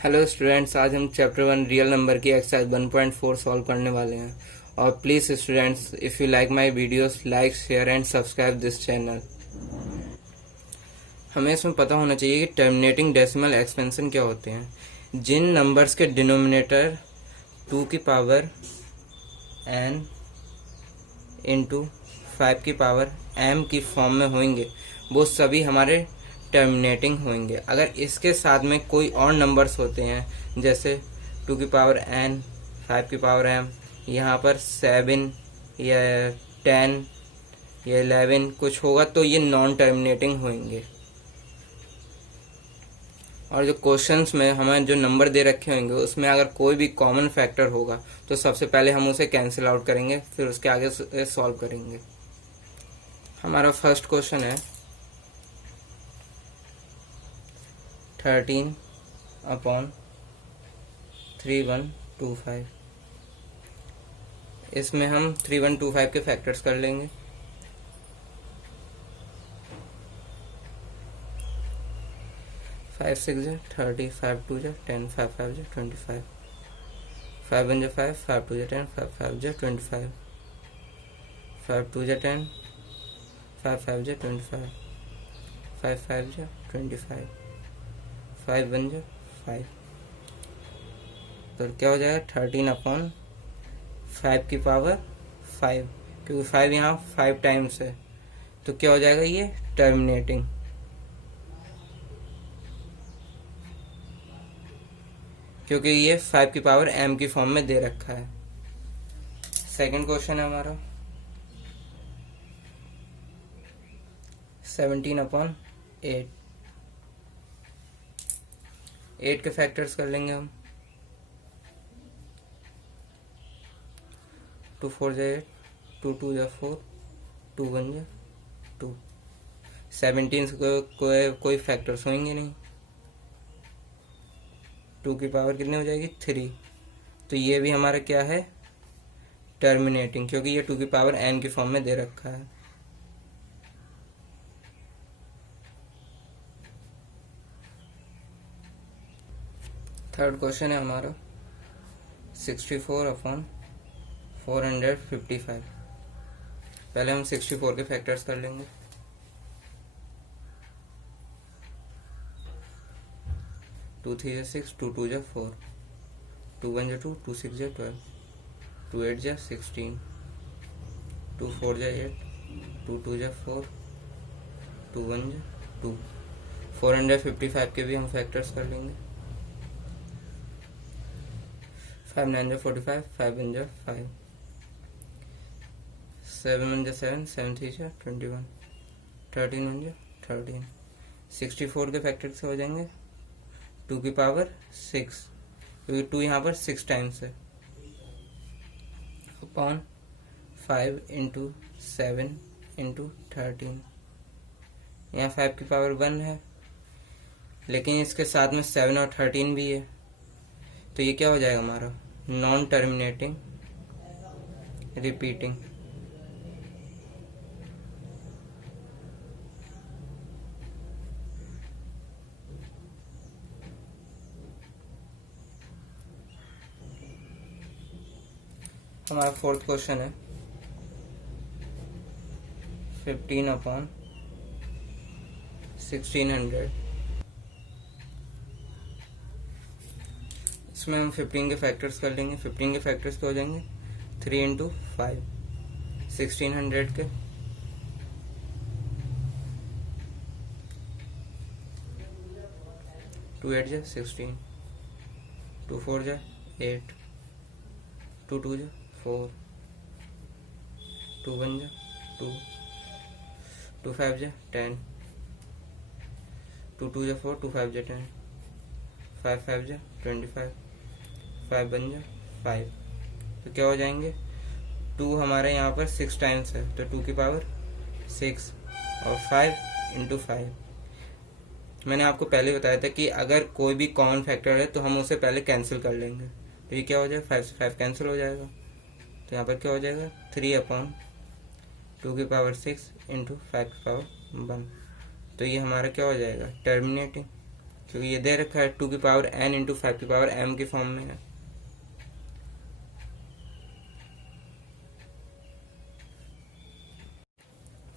Hello students, आज हम chapter 1 real number की एक्सरसाइज 1.4 सॉल्व करने वाले हैं। और please students, if you like my videos, like share and subscribe this channel. हमें इसमें पता होना चाहिए कि टर्मिनेटिंग डेसिमल एक्सपेंशन क्या होते हैं। जिन नंबर्स के डिनोमिनेटर 2 की पावर n इंटू 5 की पावर m की फॉर्म में होंगे वो सभी हमारे टर्मिनेटिंग होंगे। अगर इसके साथ में कोई और नंबर्स होते हैं जैसे 2 की पावर n, 5 की पावर m, यहाँ पर 7 या 10 या 11 कुछ होगा तो ये नॉन टर्मिनेटिंग होंगे। और जो क्वेश्चंस में हमें जो नंबर दे रखे होंगे उसमें अगर कोई भी कॉमन फैक्टर होगा तो सबसे पहले हम उसे कैंसिल आउट करेंगे, फिर उसके आगे सॉल्व करेंगे। हमारा फर्स्ट क्वेश्चन है 13/3125। इसमें हम 3125 के फैक्टर्स कर लेंगे। 5 6 30, 5 2 10, 5 5 25, 5 1 5, 5 2 10, 5 5 25, 5 2 10, 5 5 25, 5 5 25, 5 1 5। तो क्या हो जाएगा 13/5 की पावर 5, क्योंकि 5 यहाँ 5 टाइम्स है तो क्या हो जाएगा ये टर्मिनेटिंग। क्योंकि ये 5 की पावर m की फॉर्म में दे रखा है। सेकंड क्वेश्चन है हमारा 17/8। 8 के फैक्टर्स कर लेंगे हम। 2 4 8, 2 2 4, 2 1 2। 17 से कोई फैक्टर्स होंगे नहीं। 2 की पावर कितनी हो जाएगी 3, तो ये भी हमारा क्या है टर्मिनेटिंग, क्योंकि ये 2 की पावर n की फॉर्म में दे रखा है। थर्ड क्वेश्चन है हमारा 64/455। पहले हम 64 के फैक्टर्स कर लेंगे। 2 3 6, 2 2 4, 2 1 2, 2 6 12, 2 8 16, 2 4 8, 2 2 4, 2 1 2। 455 के भी हम फैक्टर्स कर लेंगे। 5 9 45, 5 1 5, 7 1 7, 7 3 21, 13 1 13। 64 के फैक्टर्स हो जाएंगे 2 की पावर 6, क्योंकि 2 यहाँ पर 6 टाइम्स है, अपॉन 5 इंटू 7 इंटू 13। यहाँ 5 की पावर 1 है लेकिन इसके साथ में 7 और 13 भी है, तो ये क्या हो जाएगा हमारा नॉन टर्मिनेटिंग रिपीटिंग। हमारा फोर्थ क्वेश्चन है 15/1600। इसमें हम 15 के फैक्टर्स कर लेंगे। 15 के फैक्टर्स क्या हो जाएंगे 3 इंटू 5, 1600 के 2 8 16, 2 4 8, 2 2 4, 2 1 2, 2 5 10, 2 2 4, 2 5 10, 5 5 25, 5 1 5। तो क्या हो जाएंगे 2 हमारे यहाँ पर 6 टाइम्स है तो 2 की पावर 6 और 5 इंटू 5। मैंने आपको पहले बताया था कि अगर कोई भी कॉमन फैक्टर है तो हम उसे पहले कैंसिल कर लेंगे, तो ये क्या हो जाएगा 5 से 5 कैंसिल हो जाएगा, तो यहाँ पर क्या हो जाएगा 3/2 की पावर 6 इंटू 5 की पावर 1। तो ये हमारा क्या हो जाएगा टर्मिनेटिंग। तो ये दे रखा है 2 की पावर n इंटू 5 की पावर m की फॉर्म में है।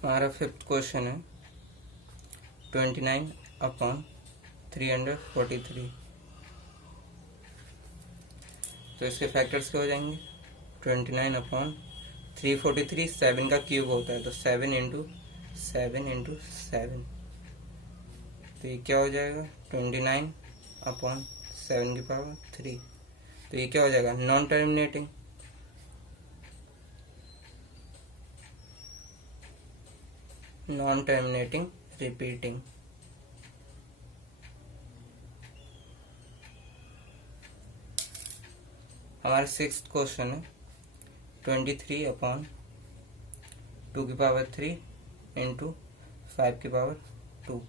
हमारा फिफ्थ क्वेश्चन है 29/343। तो इसके फैक्टर्स क्या हो जाएंगे? 29/343 7 का क्यूब होता है, तो 7 इंटू 7। तो ये क्या हो जाएगा? 29/7 की पावर 3। तो ये क्या हो जाएगा? Non terminating. रिपीटिंग। हमारा सिक्स्थ क्वेश्चन है 23/2 की पावर 3 इंटू 5 की पावर 2।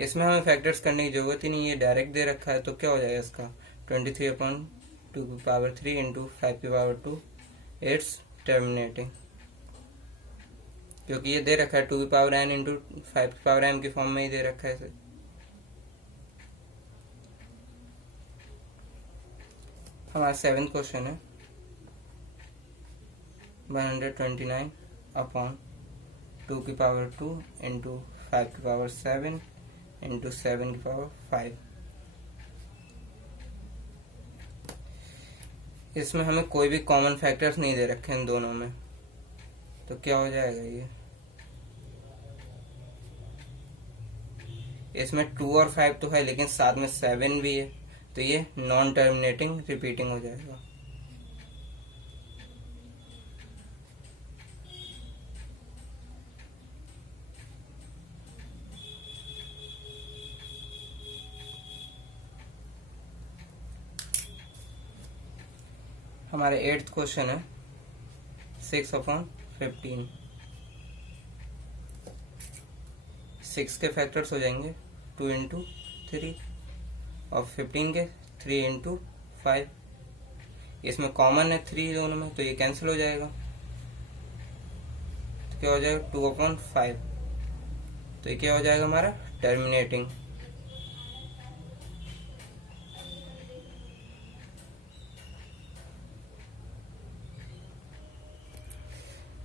इसमें हमें फैक्टर्स करने की जरूरत ही नहीं, ये डायरेक्ट दे रखा है। तो क्या हो जाएगा इसका? 23/2 की पावर 3 इंटू 5 की पावर 2। इट्स टर्मिनेटिंग, क्योंकि ये दे रखा है 2 की पावर n इंटू 5 की पावर m की फॉर्म में ही दे रखा है इसे। हमारा सेवेंथ क्वेश्चन है 129/2 की पावर 2 इंटू 5 की पावर 7 इंटू 7 की पावर 5। इसमें हमें कोई भी कॉमन फैक्टर्स नहीं दे रखे इन दोनों में, तो क्या हो जाएगा ये? इसमें 2 और 5 तो है, लेकिन साथ में 7 भी है, तो ये नॉन टर्मिनेटिंग रिपीटिंग हो जाएगा। हमारे 8th क्वेश्चन है 6/15। 6 के फैक्टर्स हो जाएंगे 2 इंटू 3 और 15 के 3 इंटू 5। इसमें कॉमन है 3 दोनों में, तो ये कैंसिल हो जाएगा। तो क्या हो जाएगा? 2/5। तो ये क्या हो जाएगा हमारा? टर्मिनेटिंग।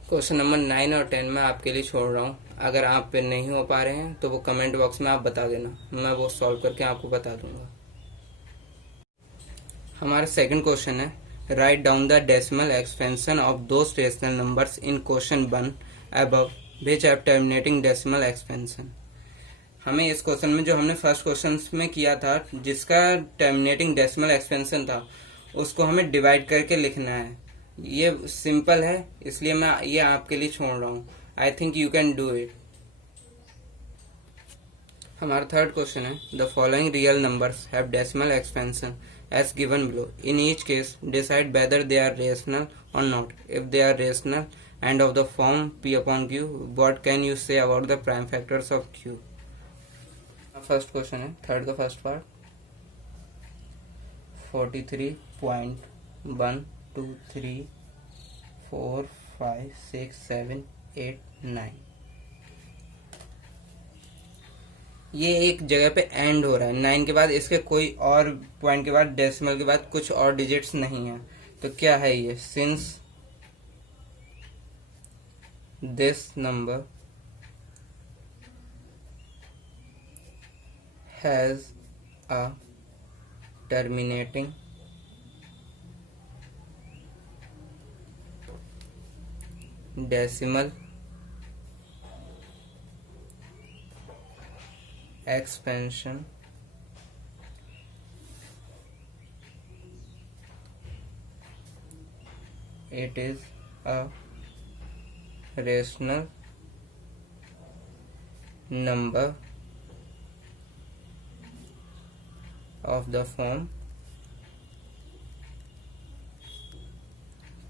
क्वेश्चन नंबर 9 और 10 मैं आपके लिए छोड़ रहा हूँ। अगर आप पे नहीं हो पा रहे हैं तो वो कमेंट बॉक्स में आप बता देना, मैं वो सॉल्व करके आपको बता दूंगा। हमारा सेकंड क्वेश्चन है write down the decimal expansion of those rational numbers in question 1 above which have terminating decimal expansion. हमें इस क्वेश्चन में, जो हमने फर्स्ट क्वेश्चन में किया था जिसका टर्मिनेटिंग डेसिमल एक्सपेंशन था, उसको हमें डिवाइड करके लिखना है। ये सिंपल है, इसलिए मैं ये आपके लिए छोड़ रहा हूँ। I think you can do it. हमारा थर्ड क्वेश्चन है the following real numbers have decimal expansion as given below. In each case, decide whether they are rational or not. If they are rational and of the form p/q, what can you say about the prime factors of q? First question है, third का first part 43.123456789। ये एक जगह पे and हो रहा है 9 के बाद, इसके कोई और पॉइंट के बाद डेसिमल के बाद कुछ और डिजिट्स नहीं है। तो क्या है ये? Since this number has a terminating decimal expansion, it is a rational number of the form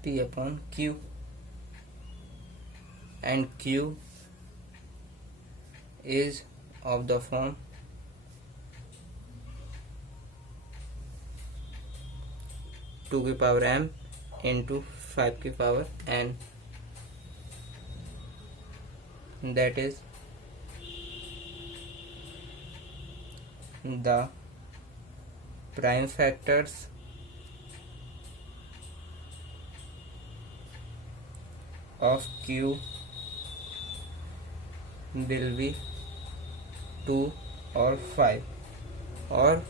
p/q, and q is of the form two की पावर m into 5 की power n, that is the prime factors of Q will be 2 or 5 or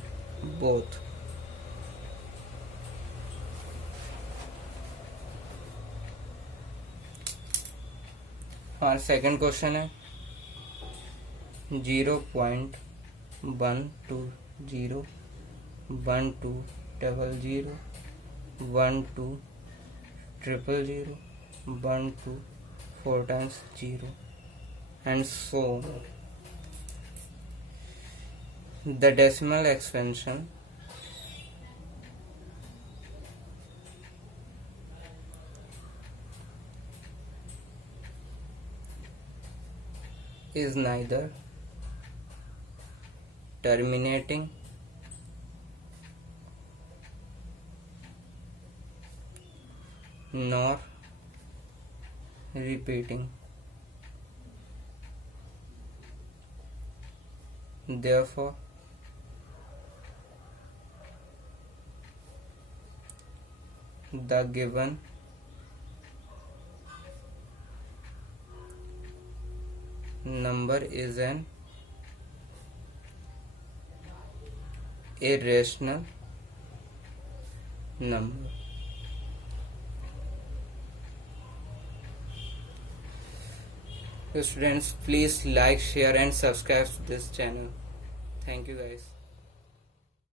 both. Our second question है 0.120 1200 1200 12 4 times 0 and so on. The decimal expansion is neither terminating nor repeating. Therefore, the given number is an irrational number. So students, please like, share and subscribe to this channel. Thank you guys.